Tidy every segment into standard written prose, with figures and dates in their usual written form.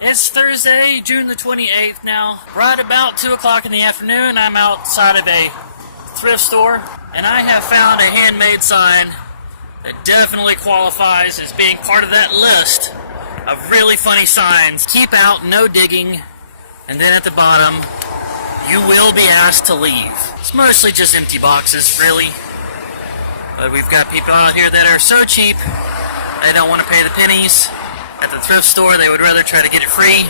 It's Thursday, June the 28th now. Right about 2 o'clock in the afternoon, I'm outside of a thrift store, and I have found a handmade sign that definitely qualifies as being part of that list of really funny signs. Keep out, no digging, and then at the bottom, you will be asked to leave. It's mostly just empty boxes, really. But we've got people out here that are so cheap, they don't want to pay the pennies. At the thrift store, they would rather try to get it free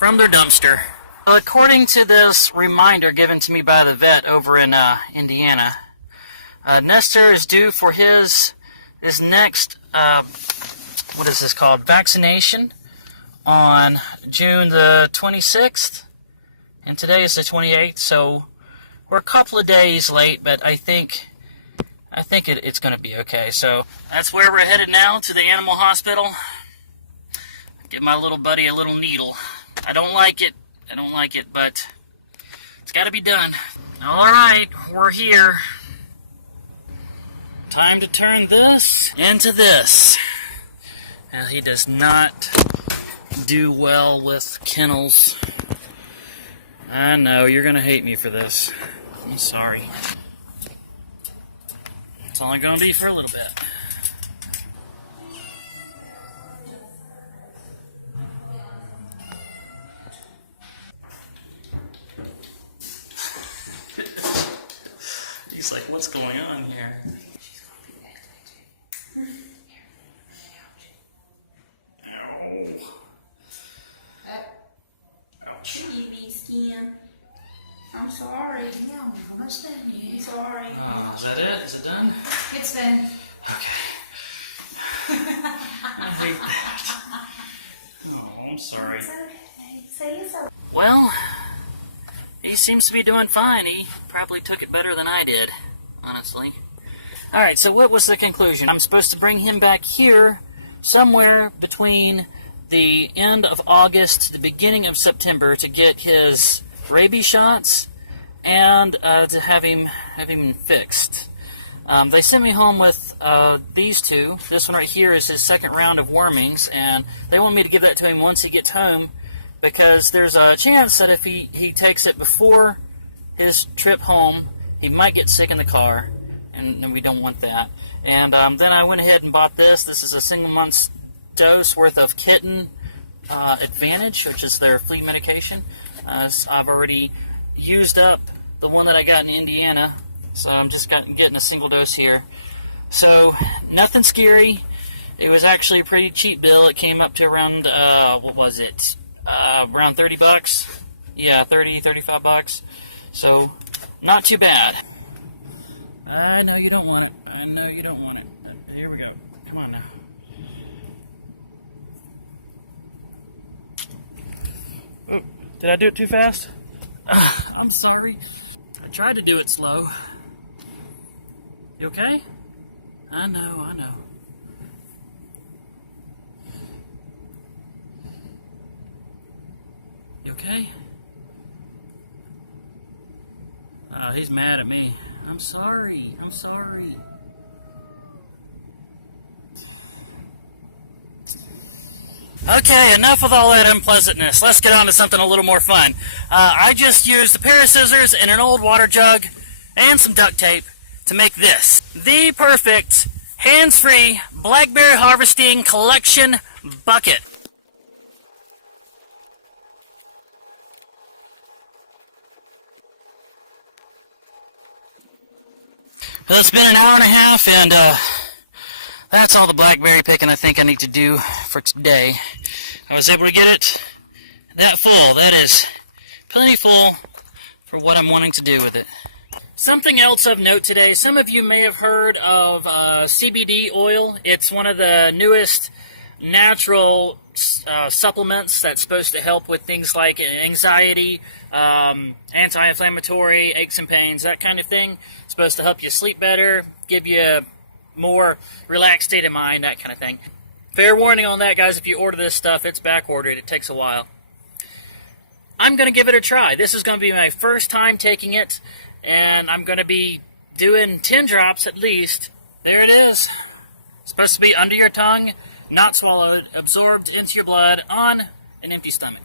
from their dumpster. According to this reminder given to me by the vet over in Indiana, Nestor is due for his next, what is this called, vaccination on June the 26th, and today is the 28th, so we're a couple of days late, but I think it's going to be okay. So that's where we're headed now, to the animal hospital. Give my little buddy a little needle. I don't like it, but it's got to be done. Alright, we're here. Time to turn this into this. Now, he does not do well with kennels. I know, you're going to hate me for this. I'm sorry. It's only going to be for a little bit. He's like, what's going on here? Ow. Ouch. Skin. I'm sorry. No, I'm not standing here. Sorry. Is that it? Is it done? It's done. Okay. I hate that. Oh, I'm sorry. It's okay. Say it's okay. Well, he seems to be doing fine. He probably took it better than I did, honestly. Alright, so what was the conclusion? I'm supposed to bring him back here somewhere between the end of August to the beginning of September to get his rabies shots and to have him fixed. They sent me home with these two. This one right here is his second round of wormings, and they want me to give that to him once he gets home, because there's a chance that if he takes it before his trip home, he might get sick in the car, and we don't want that. And then I went ahead and bought this. This is a single month's dose worth of Kitten Advantage, which is their flea medication. So I've already used up the one that I got in Indiana, so I'm just getting a single dose here. So nothing scary. It was actually a pretty cheap bill. It came up to around, what was it? Around 30 bucks. Yeah, 30, 35 bucks. So, not too bad. I know you don't want it. I know you don't want it. Here we go. Come on now. Oh, did I do it too fast? I'm sorry. I tried to do it slow. You okay? I know. You okay? He's mad at me. I'm sorry. Okay, enough of all that unpleasantness. Let's get on to something a little more fun. I just used a pair of scissors and an old water jug and some duct tape to make this. The perfect hands-free blackberry harvesting collection bucket. Well, it's been an hour and a half, and that's all the blackberry picking I think I need to do for today. I was able to get it that full. That is plenty full for what I'm wanting to do with it. Something else of note today, some of you may have heard of CBD oil. It's one of the newest natural supplements that's supposed to help with things like anxiety, anti-inflammatory, aches and pains, that kind of thing. It's supposed to help you sleep better, give you a more relaxed state of mind, that kind of thing. Fair warning on that, guys, if you order this stuff, it's back ordered. It takes a while. I'm going to give it a try. This is going to be my first time taking it, and I'm going to be doing 10 drops at least. There it is. It's supposed to be under your tongue, not swallowed, absorbed into your blood on an empty stomach.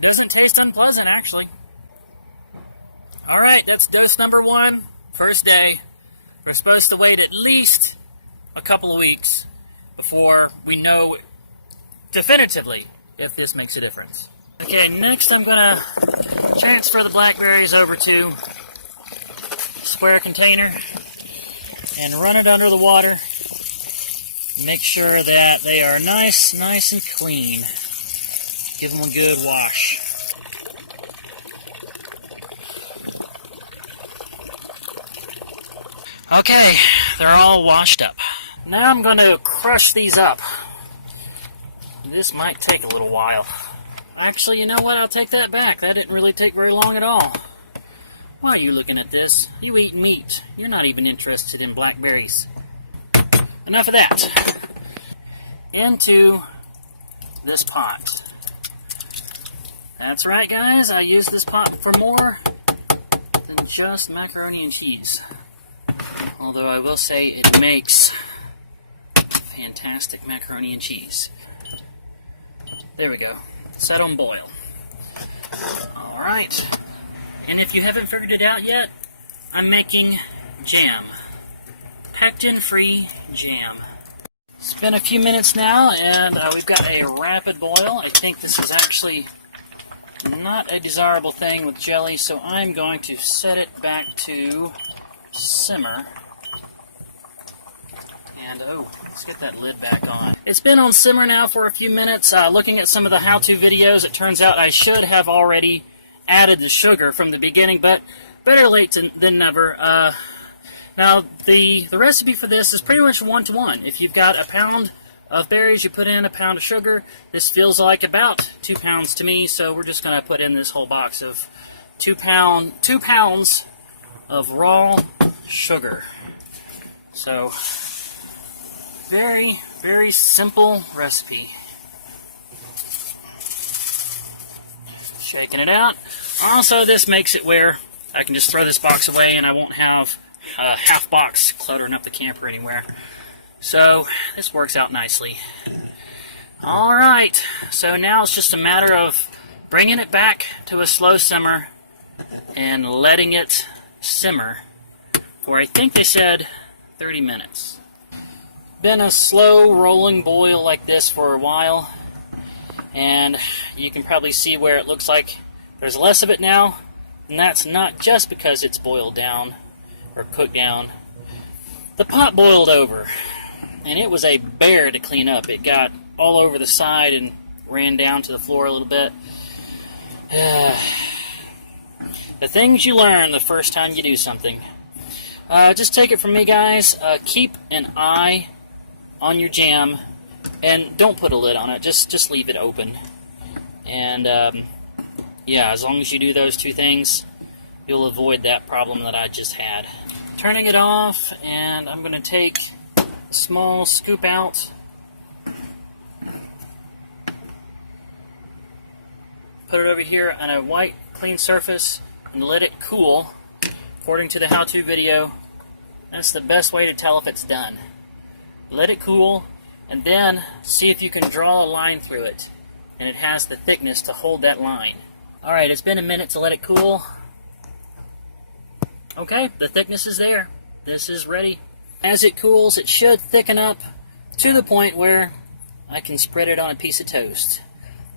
Doesn't taste unpleasant, actually. Alright, that's dose number 1, first day. We're supposed to wait at least a couple of weeks before we know definitively if this makes a difference. Okay, next I'm going to transfer the blackberries over to a square container and run it under the water. Make sure that they are nice and clean. Give them a good wash. Okay, they're all washed up. Now I'm going to crush these up. This might take a little while. Actually, you know what? I'll take that back. That didn't really take very long at all. Why are you looking at this? You eat meat. You're not even interested in blackberries. Enough of that. Into this pot. That's right, guys. I use this pot for more than just macaroni and cheese. Although I will say it makes fantastic macaroni and cheese. There we go. Set on boil. Alright. And if you haven't figured it out yet, I'm making jam. Pectin-free jam. It's been a few minutes now, and we've got a rapid boil. I think this is actually not a desirable thing with jelly, so I'm going to set it back to simmer. And, oh, let's get that lid back on. It's been on simmer now for a few minutes. Looking at some of the how-to videos, it turns out I should have already added the sugar from the beginning, but better late than never. Now, the recipe for this is pretty much 1-to-1. If you've got a pound of berries, you put in a pound of sugar. This feels like about 2 pounds to me, so we're just going to put in this whole box of 2 pounds of raw sugar. So, very, very simple recipe. Shaking it out. Also, this makes it where I can just throw this box away and I won't have a half box cluttering up the camper anywhere. So, this works out nicely. Alright, so now it's just a matter of bringing it back to a slow simmer and letting it simmer for, I think they said, 30 minutes. Been a slow rolling boil like this for a while, and you can probably see where it looks like there's less of it now, and that's not just because it's boiled down or cooked down. The pot boiled over, and it was a bear to clean up. It got all over the side and ran down to the floor a little bit. The things you learn the first time you do something. Just take it from me, guys. Keep an eye on your jam, and don't put a lid on it. Just leave it open. And yeah, as long as you do those two things, you'll avoid that problem that I just had. Turning it off, and I'm going to take a small scoop out. Put it over here on a white, clean surface and let it cool. According to the how-to video, that's the best way to tell if it's done. Let it cool, and then see if you can draw a line through it, and it has the thickness to hold that line. Alright, it's been a minute to let it cool. Okay, the thickness is there. This is ready. As it cools, it should thicken up to the point where I can spread it on a piece of toast.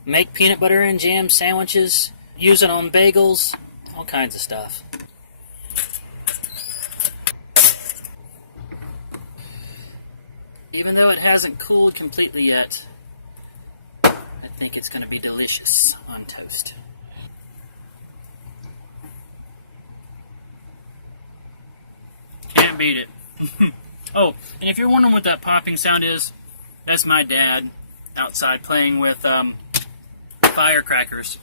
Make peanut butter and jam sandwiches, use it on bagels, all kinds of stuff. Even though it hasn't cooled completely yet, I think it's going to be delicious on toast. Can't beat it. Oh, and if you're wondering what that popping sound is, that's my dad outside playing with firecrackers.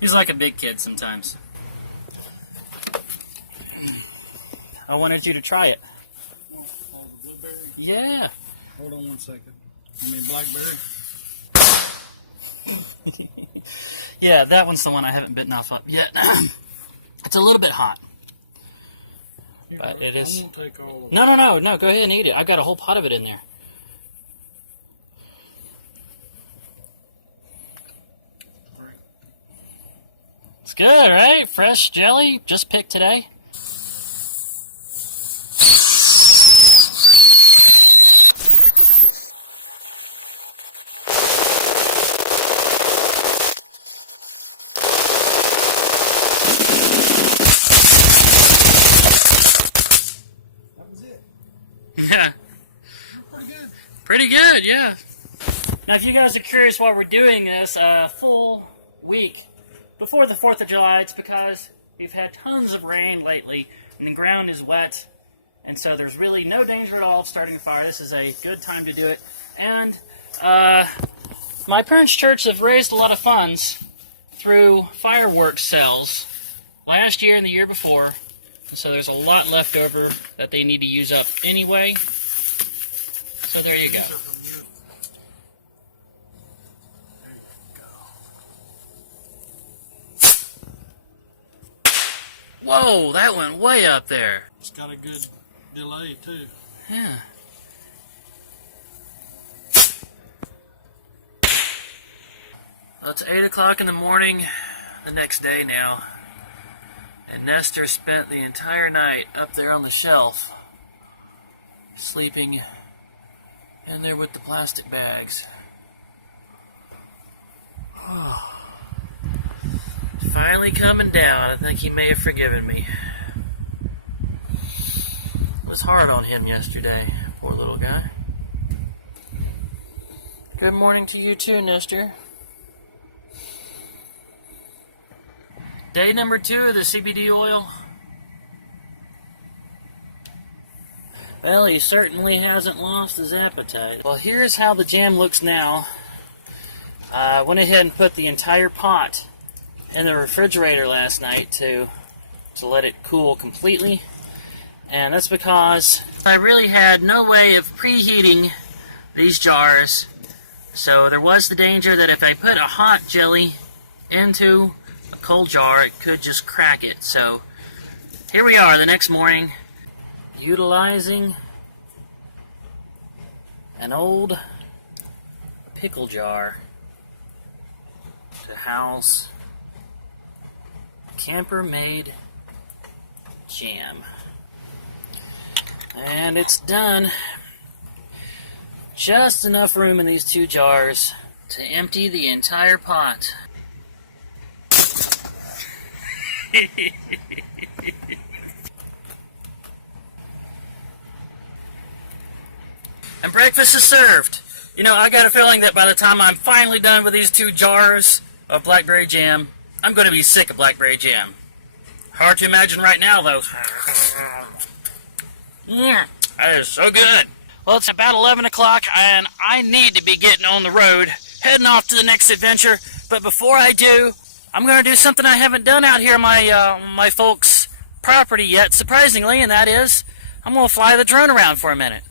He's like a big kid sometimes. I wanted you to try it. Yeah. Hold on 1 second. I mean blackberry. Yeah, that one's the one I haven't bitten off up yet. It's a little bit hot. But it is. I'm gonna take all of it. No, go ahead and eat it. I've got a whole pot of it in there. good, right? Fresh jelly, just picked today. Yeah. Pretty good, yeah. Now, if you guys are curious why we're doing this a full week before the 4th of July, it's because we've had tons of rain lately, and the ground is wet, and so there's really no danger at all of starting a fire. This is a good time to do it. And my parents' church have raised a lot of funds through fireworks sales last year and the year before. So there's a lot left over that they need to use up anyway. So there you go. Whoa, that went way up there. It's got a good delay too. Yeah. Well, it's 8 o'clock in the morning the next day now. And Nestor spent the entire night up there on the shelf, sleeping in there with the plastic bags. Finally coming down. I think he may have forgiven me. It was hard on him yesterday, poor little guy. Good morning to you too, Nestor. Day number 2 of the CBD oil. Well, he certainly hasn't lost his appetite. Well, here's how the jam looks now. I went ahead and put the entire pot in the refrigerator last night to let it cool completely. And that's because I really had no way of preheating these jars. So there was the danger that if I put a hot jelly into a cold jar, it could just crack it. So here we are the next morning, utilizing an old pickle jar to house camper-made jam. And it's done. Just enough room in these 2 jars to empty the entire pot. And breakfast is served. You know, I got a feeling that by the time I'm finally done with these 2 jars of blackberry jam, I'm going to be sick of blackberry jam. Hard to imagine right now, though. That is so good. Well, it's about 11 o'clock, and I need to be getting on the road, heading off to the next adventure. But before I do, I'm going to do something I haven't done out here on my folks' property yet, surprisingly, and that is I'm going to fly the drone around for a minute.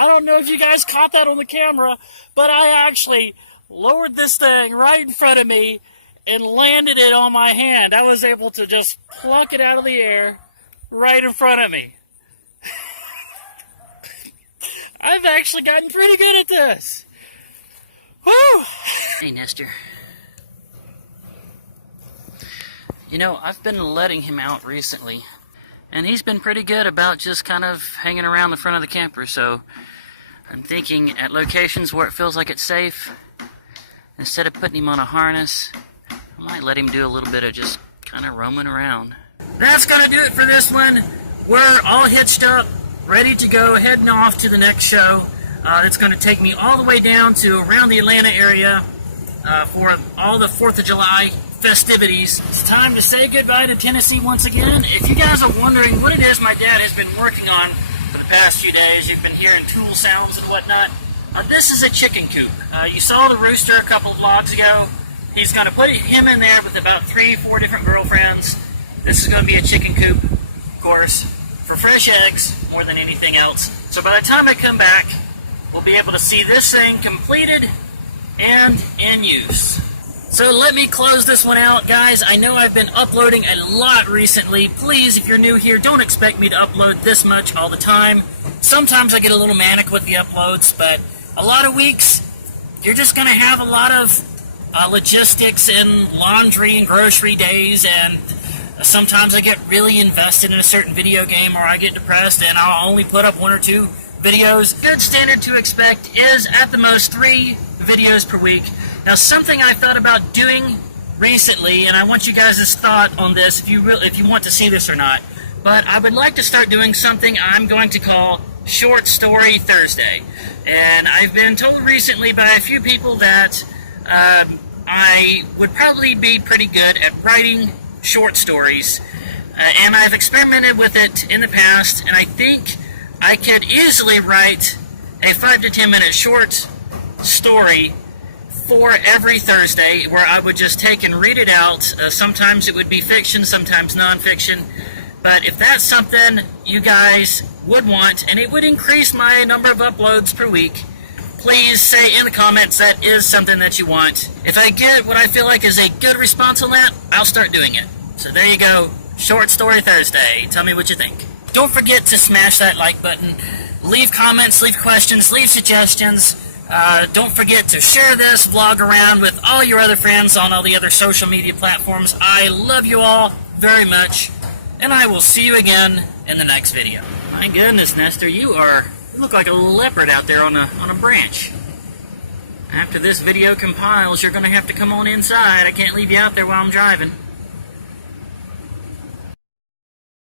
I don't know if you guys caught that on the camera, but I actually lowered this thing right in front of me and landed it on my hand. I was able to just pluck it out of the air right in front of me. I've actually gotten pretty good at this. Woo! Hey, Nestor. You know, I've been letting him out recently, and he's been pretty good about just kind of hanging around the front of the camper, so I'm thinking at locations where it feels like it's safe, instead of putting him on a harness, I might let him do a little bit of just kind of roaming around. That's going to do it for this one. We're all hitched up, ready to go, heading off to the next show. It's going to take me all the way down to around the Atlanta area for all the 4th of July festivities. It's time to say goodbye to Tennessee once again. If you guys are wondering what it is my dad has been working on for the past few days, you've been hearing tool sounds and whatnot. This is a chicken coop. You saw the rooster a couple of vlogs ago. He's going to put him in there with about 3-4 different girlfriends. This is going to be a chicken coop, of course, for fresh eggs more than anything else. So by the time I come back, we'll be able to see this thing completed and in use. So let me close this one out, guys. I know I've been uploading a lot recently. Please, if you're new here, don't expect me to upload this much all the time. Sometimes I get a little manic with the uploads, but a lot of weeks, you're just going to have a lot of logistics and laundry and grocery days, and sometimes I get really invested in a certain video game, or I get depressed and I'll only put up 1 or 2 videos. Good standard to expect is at the most 3 videos per week. Now, something I thought about doing recently, and I want you guys' thought on this if you want to see this or not, but I would like to start doing something I'm going to call Short Story Thursday. And I've been told recently by a few people that I would probably be pretty good at writing short stories, and I've experimented with it in the past, and I think I could easily write a 5 to 10 minute short story for every Thursday, where I would just take and read it out. Sometimes it would be fiction, sometimes non-fiction, but if that's something you guys would want, and it would increase my number of uploads per week, please say in the comments that is something that you want. If I get what I feel like is a good response on that, I'll start doing it. So there you go, Short Story Thursday. Tell me what you think. Don't forget to smash that like button. Leave comments, leave questions, leave suggestions. Don't forget to share this vlog around with all your other friends on all the other social media platforms. I love you all very much, and I will see you again in the next video. My goodness, Nestor, you look like a leopard out there on a branch. After this video compiles, you're going to have to come on inside. I can't leave you out there while I'm driving.